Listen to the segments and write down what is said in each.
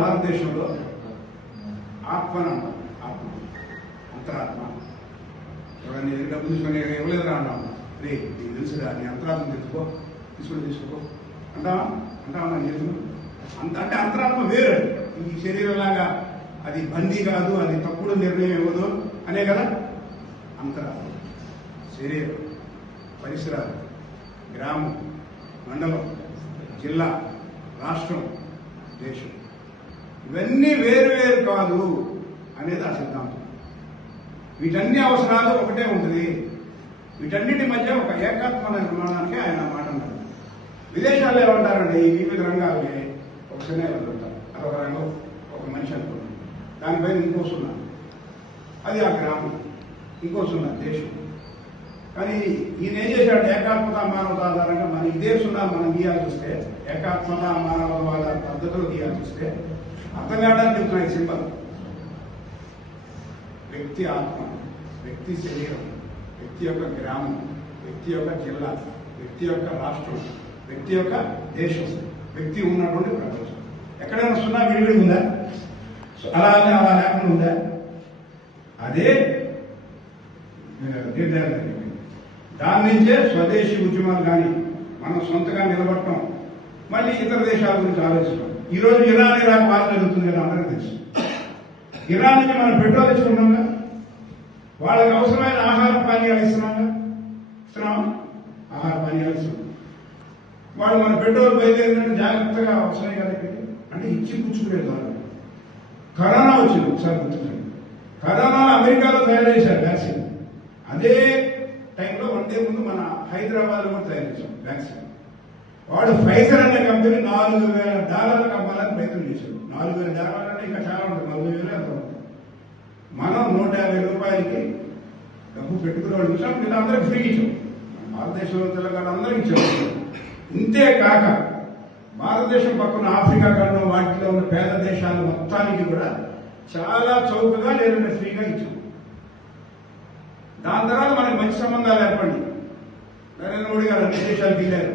భారతదేశంలో ఆత్మను ఆత్మ అంతరాత్మ ఎవరైనా డబ్బు తీసుకొని ఇవ్వలేదురా అన్నాం. రే నీకు తెలుసురా నీ అంతరాత్మ తీసుకో అంటావా చేతులు అంటే అంతరాత్మ వేరు. ఈ శరీరంలాగా అది బందీ కాదు, అది తప్పుడు నిర్ణయం ఇవ్వదు అనే కదా అంతరాత్మ. శరీరం, పరిసరాలు, గ్రామం, మండలం, జిల్లా, రాష్ట్రం, దేశం ఇవన్నీ వేరు వేరు కాదు అనేది ఆ సిద్ధాంతం. వీటన్ని అవసరాలు ఒకటే ఉంటుంది. వీటన్నిటి మధ్య ఒక ఏకాత్మ నిర్మాణానికి ఆయన మాట అన్నారు. విదేశాల్లో ఏమంటారండి, ఈ వివిధ రంగాలకి ఒక సినిమా ఉంటారు, అదొక రంగం, ఒక మనిషి అనుకుంటారు. దానిపైన ఇంకో సున్నా, అది ఆ గ్రామం, ఇంకో సున్నా దేశం. కానీ ఈయన ఏం చేశాడు, ఏకాత్మత మానవత ఆధారంగా మన ఇదే సున్నా మనం గీయాల్సి వస్తే, ఏకాత్మత మానవవాద పద్ధతిలో గీయాల్సి వస్తే అర్థం కావడానికి చెప్తున్నాయి సింబల్. వ్యక్తి ఆత్మ, వ్యక్తి శరీరం, వ్యక్తి యొక్క గ్రామం, వ్యక్తి యొక్క జిల్లా, వ్యక్తి యొక్క రాష్ట్రం, వ్యక్తి యొక్క దేశం, వ్యక్తి ఉన్నటువంటి ప్రపంచం. ఎక్కడైనా సున్నా విడివిడి ఉందా? అలా లేకుండా ఉందా? అదే నిర్ధారణ. దాని నుంచే స్వదేశీ ఉద్యమాలు కానీ మనం సొంతగా నిలబడటం, మళ్ళీ ఇతర దేశాల గురించి ఆలోచించడం. ఈరోజు ఇరాన్ ఇరాక్ వార్ జరుగుతుంది కదా, అందరికీ తెలుసు. ఇరాన్ నుంచి మనం పెట్రోల్ తెచ్చుకున్నాంగా, వాళ్ళకి అవసరమైన ఆహార పానీయాలు ఇస్తున్నాం, ఆహార పానీయాలు ఇస్తున్నాం. వాళ్ళు మన పెట్రోల్ బయలుదేరినట్టు జాగ్రత్తగా అవసరం కదా, అంటే ఇచ్చి పుచ్చుకునే ద్వారా. కరోనా వచ్చింది, ఒకసారి గుర్తుంచండి. కరోనా అమెరికాలో తయారు చేశారు వ్యాక్సిన్. అదే టైంలో వన్ డే ముందు మన హైదరాబాద్ లో కూడా తయారు చేశాం వ్యాక్సిన్. వాడు ఫైజర్ అనే కంపెనీ $4,000 అమ్మాలని ప్రయత్నం చేశాడు. $4,000 అంటే ఇంకా చాలా ఉంటుంది, 40,000 ఎంత ఉంటుంది. మనం $150 డబ్బు పెట్టుకునే వాళ్ళు చూసాం, నేను అందరికి ఫ్రీ ఇచ్చాం. భారతదేశంలో తెలంగాణ అందరికి ఇచ్చాం. ఇంతే కాక భారతదేశం పక్కన ఆఫ్రికా ఖండం వాటిలో ఉన్న పేద దేశాల మొత్తానికి కూడా చాలా చౌకగా లేదంటే ఫ్రీగా ఇచ్చాం. దాని తర్వాత మనకి మంచి సంబంధాలు ఏర్పడి నరేంద్ర మోడీ గారు అన్ని దేశాలకు వెళ్ళారు.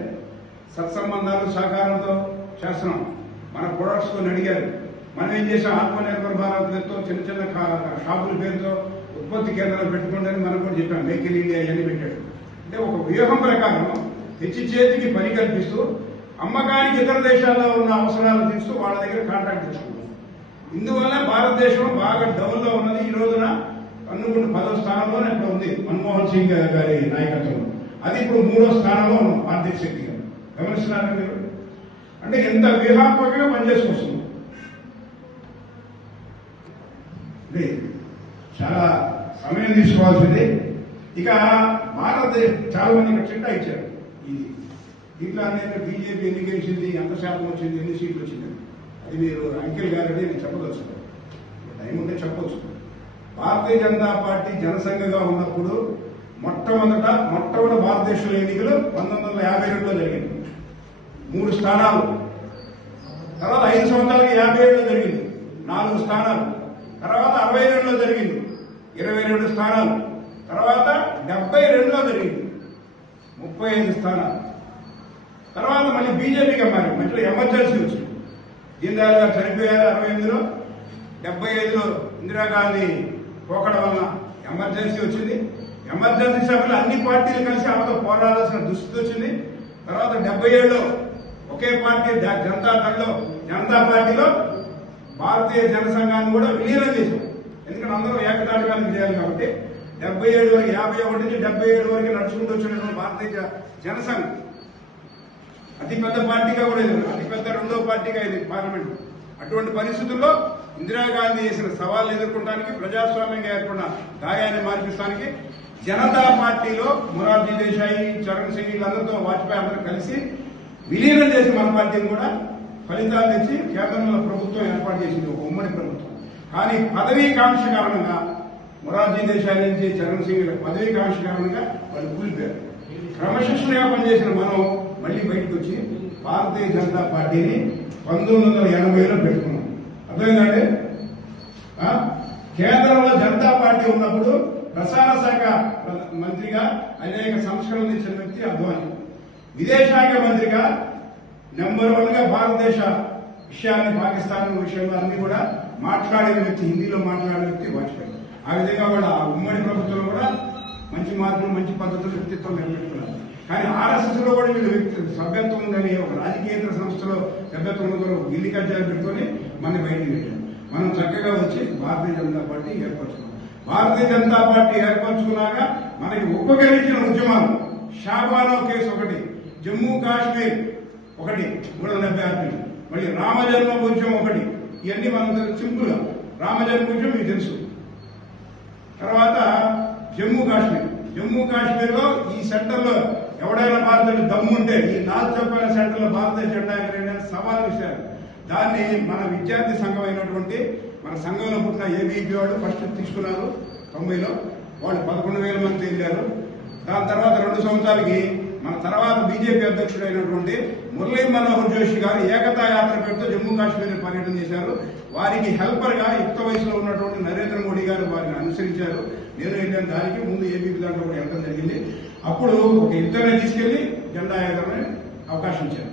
సత్సంబంధాలు సహకారంతో చేస్తున్నాం. మన ప్రొడక్ట్స్ కొని అడిగారు. మనం ఏం చేసాం, ఆత్మనిర్భర్ భారత్ పేరుతో చిన్న చిన్న షాపుల పేరుతో ఉత్పత్తి కేంద్రాలు పెట్టుకుంటారని మనం కూడా చెప్పాం. మేక్ ఇన్ ఇండియా ఇవన్నీ పెట్టాడు. అంటే ఒక వ్యూహం ప్రకారం తెచ్చి చేతికి పని కల్పిస్తూ అమ్మకానికి ఇతర దేశాల్లో ఉన్న అవసరాలు తీస్తూ వాళ్ళ దగ్గర కాంట్రాక్ట్ తెచ్చుకుంటాం. ఇందువల్ల భారతదేశం బాగా డౌన్ లో ఉన్నది. ఈ రోజున అనుకుంటే 10వ స్థానంలోనే ఇప్పుడు ఉంది మన్మోహన్ సింగ్ గారి నాయకత్వంలో. అది ఇప్పుడు 3వ స్థానంలో ఉన్నాం ఆర్థిక శక్తిగా. గమనిస్తున్నారా మీరు? అంటే ఎంత వ్యూహాత్మకంగా పనిచేసుకొస్తుంది. చాలా సమయం తీసుకోవాల్సింది. ఇక భారతదేశం చాలా మంది ఇక్కడ చిట్టా ఇచ్చారు. దీంట్లో అనేది బీజేపీ ఎన్ని గెలిచింది, ఎంత శాతం వచ్చింది, ఎన్ని సీట్లు వచ్చింది, అది మీరు అంకెల్ గారని నేను చెప్పదలుచుకోవాలి. టైం ఉంటే చెప్పొచ్చు. భారతీయ జనతా పార్టీ జనసంఘగా ఉన్నప్పుడు మొట్టమొదటి భారతదేశంలో ఎన్నికలు 1952లో జరిగింది. 3 స్థానాలు. తర్వాత 5 సంవత్సరాలకి 57లో జరిగింది, 4 స్థానాలు. తర్వాత 62లో జరిగింది, 22 స్థానాలు. తర్వాత 72లో జరిగింది, 35 స్థానాలు. తర్వాత మళ్ళీ బీజేపీగా మారి మధ్యలో ఎమర్జెన్సీ వచ్చింది. దీన్ దయాళ్ గారు చనిపోయారు 68లో. 75లో ఇందిరాగాంధీ పోకడం వలన ఎమర్జెన్సీ వచ్చింది. ఎమర్జెన్సీ సభ్యులు అన్ని పార్టీలు కలిసి ఆమెతో పోరాడాల్సిన దుస్థితి వచ్చింది. తర్వాత 77లో ఒకే పార్టీ జనతా పార్టీలో భారతీయ జనసంఘాన్ని కూడా విలీనం చేశాం. ఎందుకంటే అందరూ ఏకతాటిగా చేయాలి కాబట్టి 77 వరకు 51 నుంచి 77 వరకు నడుచుకుంటూ వచ్చినటువంటి భారతీయ జనసంఘం అతిపెద్ద పార్టీగా కూడా అతిపెద్ద 2వ పార్టీగా ఇది పార్లమెంట్. అటువంటి పరిస్థితుల్లో ఇందిరాగాంధీ చేసిన సవాళ్లు ఎదుర్కొనడానికి, ప్రజాస్వామ్యంగా ఏర్పడిన గాయాన్ని మార్పిస్తానికి జనతా పార్టీలో మొరార్జీ దేశాయి, చరణ్ సింగ్ వీళ్ళందరితో వాజ్పేయి అందరూ కలిసి విలీనం చేసి మన పార్టీని కూడా ఫలితాలు తెచ్చి కేంద్రంలో ప్రభుత్వం ఏర్పాటు చేసింది, ఒక ఉమ్మడి ప్రభుత్వం. కానీ పదవీకాంక్ష కారణంగా మొరార్జీ దేశాయి నుంచి చరణ్ సింగ్ పదవీకాంక్ష కారణంగా వాళ్ళు కూలిపోయారు. క్రమశిక్షణగా పనిచేసిన మనం మళ్లీ బయటకు వచ్చి భారతీయ జనతా పార్టీని 1980లో పెట్టుకున్నాం. అర్థమైందండి? కేంద్రంలో జనతా పార్టీ ఉన్నప్పుడు ప్రసార శాఖ మంత్రిగా అనేక సంస్కరణలు ఇచ్చిన వ్యక్తి అద్వానీ. విదేశాంగ మంత్రిగా నెంబర్ 1గా భారతదేశ విషయాన్ని పాకిస్తాన్ విషయంలో అన్ని కూడా మాట్లాడిన వ్యక్తి, హిందీలో మాట్లాడిన వ్యక్తి వాజ్పేయి. ఆ విధంగా కూడా ఆ ఉమ్మడి ప్రభుత్వంలో కూడా మంచి మార్పులు, మంచి పద్ధతులు, వ్యక్తిత్వం నిలబెట్టుకున్నారు. కానీ ఆర్ఎస్ఎస్ లో కూడా వీళ్ళు సభ్యత్వం ఉందని ఒక రాజకీయేతర సంస్థలో సభ్యత్వం ఉందని ఢిల్లీ కజ్జాలు పెట్టుకొని మన బయటికి పెట్టారు. మనం చక్కగా వచ్చి భారతీయ జనతా పార్టీ ఏర్పరచుకున్నాం. భారతీయ జనతా పార్టీ ఏర్పరచుకున్నాక మనకి ఉపకరించిన ఉద్యమాలు, షాబానో కేసు ఒకటి, జమ్మూ కాశ్మీర్ ఒకటి 376, మళ్ళీ రామజన్మభూమి ఒకటి, ఇవన్నీ మనం సింపుల్ గా రామజన్మభూమి మీకు తెలుసు. తర్వాత జమ్మూ కాశ్మీర్ లో ఈ సెంటర్ లో ఎవడైనా భారతీయులు దమ్ముంటే ఈ నార్త్ చెప్పిన సెంటర్ లో భారతీయ జెండా ఎగరేయడానికి సవాల్ విషయాలు. దాన్ని మన విద్యార్థి సంఘం అయినటువంటి మన సంఘంలో పుట్టిన ఏబీపీ వాళ్ళు ఫస్ట్ తీసుకున్నారు 90లో. వాళ్ళు 11,000 మంది వెళ్ళారు. దాని తర్వాత 2 సంవత్సరాలకి మన తర్వాత బీజేపీ అధ్యక్షుడు అయినటువంటి మురళీ మనోహర్ జోషి గారు ఏకతా యాత్ర పేరుతో జమ్మూ కాశ్మీర్ పర్యటన చేశారు. వారికి హెల్పర్ గా యుక్త వయసులో ఉన్నటువంటి నరేంద్ర మోడీ గారు వారిని అనుసరించారు. నేను వెళ్ళిన దానికి ముందు ఏబీపీ దాంట్లో కూడా వెళ్ళడం జరిగింది. అప్పుడు ఒక ఇద్దరిని తీసుకెళ్లి జెండా ఎగరని అవకాశం ఇచ్చారు.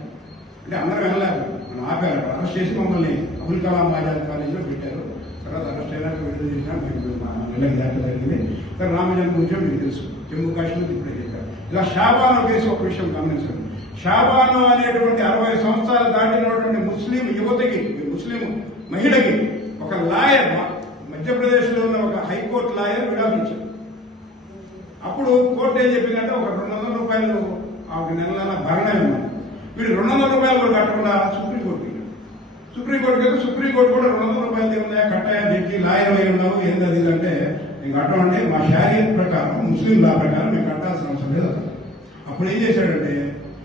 అంటే అందరూ వెళ్ళలేదు, మనం ఆపారు. అరెస్ట్ చేసి మమ్మల్ని అబుల్ కలాం ఆజాద్ కాలేజీలో పెట్టారు. తర్వాత అరెస్ట్ అయినాక విడుదల చేసినా వెళ్ళకి దాకా జరిగింది. కానీ రామజన్మభూమి మీకు తెలుసు, జమ్మూ కాశ్మీర్ ఇప్పుడే చెప్పారు. ఇలా షాబానో కేసు ఒక విషయం గమనించండి. షాబానో అనేటువంటి 60 సంవత్సరాలు దాటినటువంటి ముస్లిం యువతకి, ముస్లిం మహిళకి ఒక లాయర్, మధ్యప్రదేశ్ లో ఉన్న ఒక హైకోర్టు లాయర్ విడాకులు ఇచ్చారు. అప్పుడు కోర్టు ఏం చెప్పిందంటే ఒక 200 రూపాయలు ఆ నెల భరణం ఉన్నారు. వీడు 200 రూపాయలు కూడా కట్టకుండా సుప్రీంకోర్టుకి సుప్రీంకోర్టు కూడా 200 రూపాయలు ఏమున్నాయా కట్టాయని చెప్పి లాయర్ అయి ఉన్నావు ఏంది అది అంటే మీకు కట్టమంటే మా షారియత్ ప్రకారం, ముస్లిం లా ప్రకారం మీకు కట్టాల్సిన అవసరం లేదు. అప్పుడు ఏం చేశాడంటే,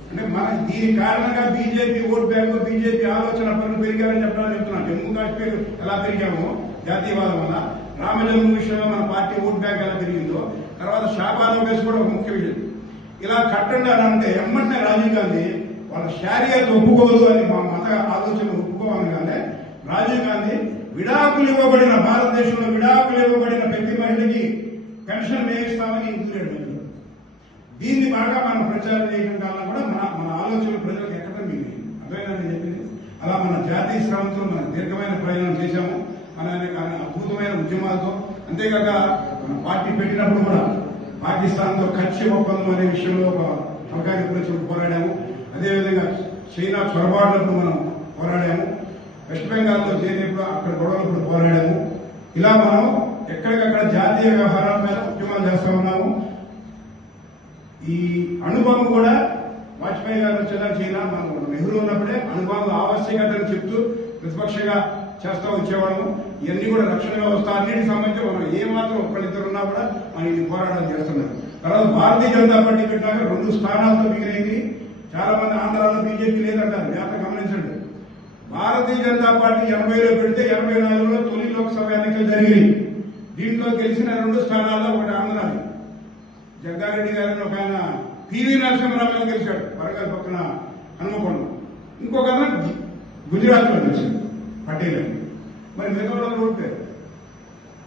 అంటే మన దీని కారణంగా బీజేపీ ఓట్ బ్యాంకు, బీజేపీ ఆలోచన పనులు పెరిగారని చెప్పడానికి చెప్తున్నాను. జమ్మూ కాశ్మీర్ ఎలా పెరిగామో జాతీయవాదం వల్ల, రామజన్మ విషయంలో మన పార్టీ ఓట్ బ్యాంక్ ఎలా పెరిగిందో, తర్వాత షాబానో కేసు కూడా ఒక ముఖ్య విషయం. ఇలా కట్టండి అని అంటే ఎమ్మటనే రాజీవ్ గాంధీ వాళ్ళ షారియత్ ఒప్పుకోదు అని, మా మత ఆలోచన ఒప్పుకోవాలని రాజీవ్ గాంధీ విడాకులు ఇవ్వబడిన, భారతదేశంలో విడాకులు ఇవ్వబడిన ప్రతి మహిళకి పెన్షన్ వేయిస్తామని ఇంక్లూడ్. దీన్ని బాగా మనం ప్రచారం చేయడం వల్ల కూడా మన ఆలోచనలు ప్రజలకు ఎక్కడ మిగిలింది. అర్థమైందని చెప్పింది. అలా మన జాతీయ శ్రమంతో మనం దీర్ఘమైన ప్రయాణం చేశాము. మన అద్భుతమైన ఉద్యమాలతో. అంతేకాక మన పార్టీ పెట్టినప్పుడు కూడా పాకిస్తాన్ తో కచ్చి ఒప్పందం అనే విషయంలో ఒక అవకాశం గురించి పోరాడాము. అదేవిధంగా చైనా చొరబాట్లకు మనం పోరాడాము. వెస్ట్ బెంగాల్లో చేరినప్పుడు అక్కడ గొడవలప్పుడు పోరాడాము. ఇలా మనం ఎక్కడికక్కడ జాతీయ వ్యవహారాల మీద ఉద్యమాలు చేస్తా ఉన్నాము. ఈ అణుబాంబు కూడా వాజ్పేయి గారు వచ్చేలా చైనా, మనం నెహ్రూ ఉన్నప్పుడే అణుబాంబు ఆవశ్యకతను చెప్తూ ప్రతిపక్షంగా చేస్తూ వచ్చేవాళ్ళము. ఇవన్నీ కూడా రక్షణ వ్యవస్థ అన్నిటికి సంబంధించి మనం ఏమాత్రం ఒకళ్ళిద్దరు ఉన్నా కూడా మనం ఇది పోరాటం చేస్తున్నారు. తర్వాత భారతీయ జనతా పార్టీ పెట్టాక 2 స్థానాలతో మిగిలింది. చాలా మంది ఆంధ్రాలో బీజేపీ లేదంటారు. జాగ్రత్త గమనించండి. భారతీయ జనతా పార్టీ 80లో పెడితే 84లో తొలి లోక్సభ ఎన్నికలు జరిగినాయి. దీంట్లో గెలిచిన 2 స్థానాల్లో ఒకటి ఆంధ్రాది. జగ్గారెడ్డి గారిని ఒక ఆయన పివి నరసింహరావు గెలిచాడు వరంగల్ పక్కన హనుమకొండ. ఇంకొక గుజరాత్ లో గెలిచాడు పటేల్. మరి మిగతా వాళ్ళు ఓడిపోయారు.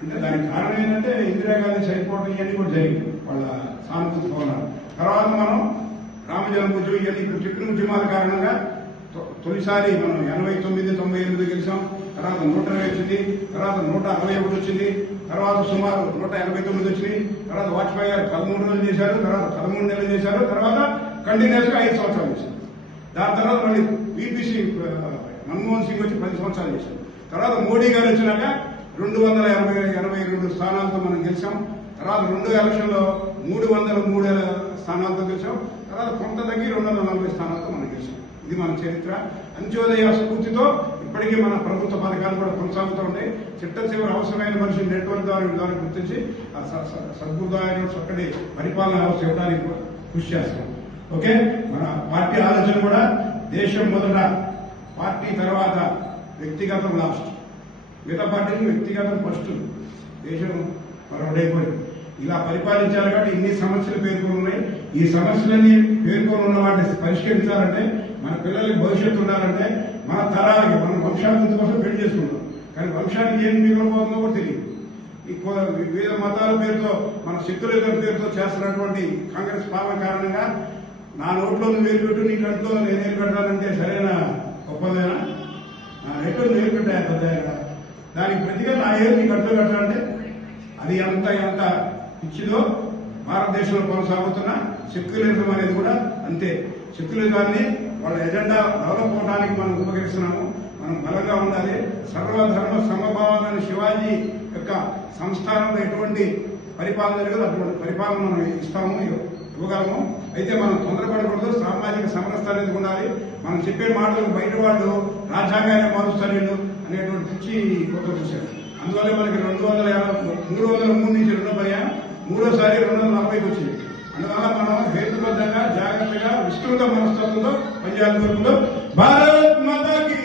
అంటే దానికి కారణం ఏంటంటే ఇందిరాగాంధీ చనిపోవడం ఇవన్నీ కూడా జరిగింది, వాళ్ళ సానుభూతి పవనాలు. తర్వాత మనం రామజన్మభూమి ఇవన్నీ ఇప్పుడు చెప్పిన ఉద్యమాల కారణంగా తొలిసారి మనం 89, 98 గెలిచాం. తర్వాత 120 వచ్చింది. తర్వాత 161 వచ్చింది. తర్వాత సుమారు 189 వచ్చింది. తర్వాత వాజ్పేయి గారు 13 రోజులు చేశారు. తర్వాత 13 నెలలు చేశారు. తర్వాత కంటిన్యూస్ గా 5 సంవత్సరాలు చేశారు. దాని తర్వాత మళ్ళీ వీపీసీ మన్మోహన్ సింగ్ వచ్చి 10 సంవత్సరాలు చేశారు. తర్వాత మోడీ గారు వచ్చినాక 282 స్థానాలతో మనం గెలిచాం. తర్వాత 2 ఎలక్షన్లో 303 స్థానాలతో గెలిచాం. తర్వాత కొంత తగ్గి 240 స్థానాలతో మనం గెలిచాం. ఇది మన చరిత్ర. అంత్యోదయ స్ఫూర్తితో ఇప్పటికీ మన ప్రభుత్వ పథకాలు కూడా కొనసాగుతూ ఉన్నాయి. చిట్ట చివరి అవసరమైన మనిషి నెట్వర్క్ ద్వారా గుర్తించి సద్బుద్ధాయన చక్కటి పరిపాలన వ్యవస్థ ఇవ్వడానికి కృషి చేస్తాం. ఓకే, మన పార్టీ ఆలోచన కూడా దేశం మొదట, పార్టీ తర్వాత వ్యక్తిగతం లాస్ట్. మిగతా పార్టీలు వ్యక్తిగతం ఫస్ట్, దేశం మరొకటైపోయింది. ఇలా పరిపాలించాలి కాబట్టి ఇన్ని సమస్యలు పేర్కొని ఉన్నాయి. ఈ సమస్యలన్నీ పేర్కొని ఉన్న వాటిని పరిష్కరించాలంటే, మన పిల్లలకి భవిష్యత్తు ఉండాలంటే, మన తరాలకి, మన వంశాభివృద్ధి కోసం పెళ్లి చేసుకుంటాం. కానీ వంశానికి ఏం మిగిలిపోతుందో కూడా తెలియదు. ఈ వివిధ మతాల పేరుతో, మన సెక్యులరిజం పేరుతో చేస్తున్నటువంటి కాంగ్రెస్ పాలన కారణంగా నా నోట్లో వేలు పెట్టు, నీ కంట్లో నేను వేలు పెట్టాలంటే సరైన ఒప్పందమేనా? రిటర్న్ వేరుకుంటాయి పెద్ద దానికి ప్రతిగా నా ఏరు నీ కట్టులో కట్టాలంటే అది ఎంత ఇచ్చిదో భారతదేశంలో కొనసాగుతున్న సెక్యులరిజం అనేది కూడా అంతే. సెక్యులరిజాన్ని వాళ్ళ ఎజెండా డెవలప్ అవడానికి మనం ఉపకరిస్తున్నాము. మనం బలంగా ఉండాలి. సర్వధర్మ సమభావాన్ని శివాజీ యొక్క సంస్థానంలో ఎటువంటి పరిపాలన జరగదు, అటువంటి పరిపాలన మనం ఇస్తాము, ఇవ్వగలము. అయితే మనం తొందరపడకూడదు. సామాజిక సమరస్థాయి ఉండాలి. మనం చెప్పే మాటలు బయట వాళ్ళు రాజ్యాంగాన్ని మారుస్తారు వీళ్ళు అనేటువంటి పిచ్చి కొత్త చూశారు. అందువల్ల మనకి 303 నుంచి 3ఓసారి 240కి వచ్చింది. అందువల్ల మనం హేతుబద్ధంగా జాగ్రత్తగా విస్తృత మనస్తత్వంతో పనిచేయాల్సి భారత్ మాతాకి